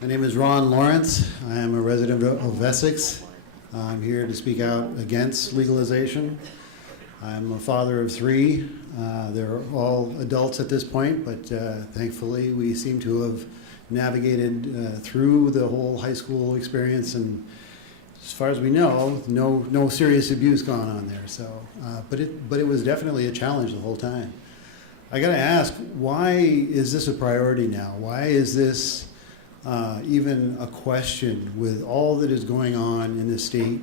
My name is Ron Lawrence. I am a resident of Essex. I'm here to speak out against legalization. I'm a father of three. They're all adults at this point, but thankfully we seem to have navigated through the whole high school experience, and as far as we know, no serious abuse gone on there. So, but it was definitely a challenge the whole time. I got to ask, why is this a priority now? Why is this even a question with all that is going on in the state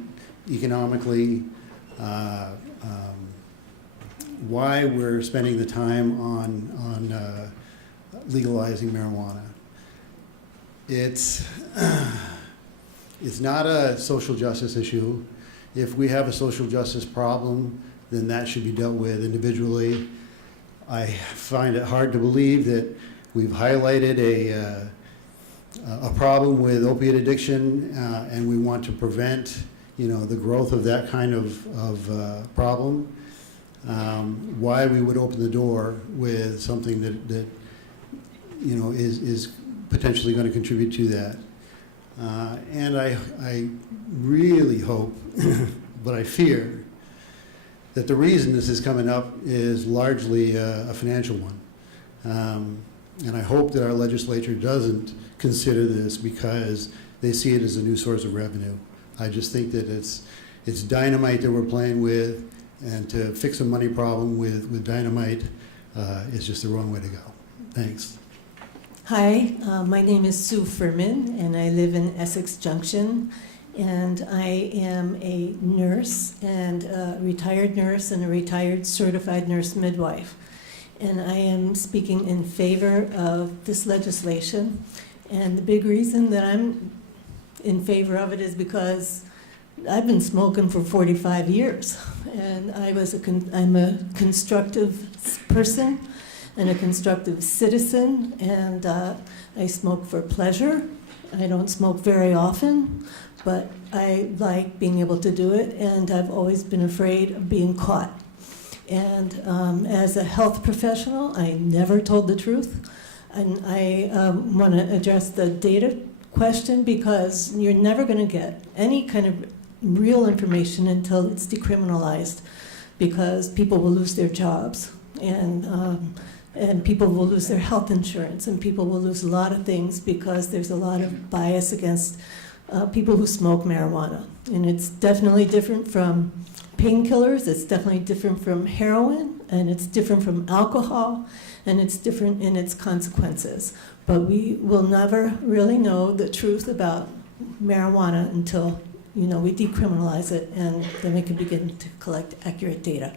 economically? Why we're spending the time on legalizing marijuana? It's not a social justice issue. If we have a social justice problem, then that should be dealt with individually. I find it hard to believe that we've highlighted a problem with opiate addiction, and we want to prevent, the growth of that kind of problem. Why we would open the door with something that is potentially going to contribute to that. And I really hope, but I fear, that the reason this is coming up is largely a financial one. And I hope that our legislature doesn't consider this because they see it as a new source of revenue. I just think that it's dynamite that we're playing with, and to fix a money problem with dynamite is just the wrong way to go. Thanks. Hi, my name is Sue Furman, and I live in Essex Junction. And I am a nurse, and a retired nurse and a retired certified nurse midwife. And I am speaking in favor of this legislation. And the big reason that I'm in favor of it is because I've been smoking for 45 years. And I'm a constructive person and a constructive citizen, and I smoke for pleasure. I don't smoke very often, but I like being able to do it, and I've always been afraid of being caught. And as a health professional, I never told the truth. And I want to address the data question, because you're never going to get any kind of real information until it's decriminalized, because people will lose their jobs, and people will lose their health insurance, and people will lose a lot of things because there's a lot of bias against people who smoke marijuana. And it's definitely different from painkillers, it's definitely different from heroin, and it's different from alcohol, and it's different in its consequences. But we will never really know the truth about marijuana until we decriminalize it, and then we can begin to collect accurate data.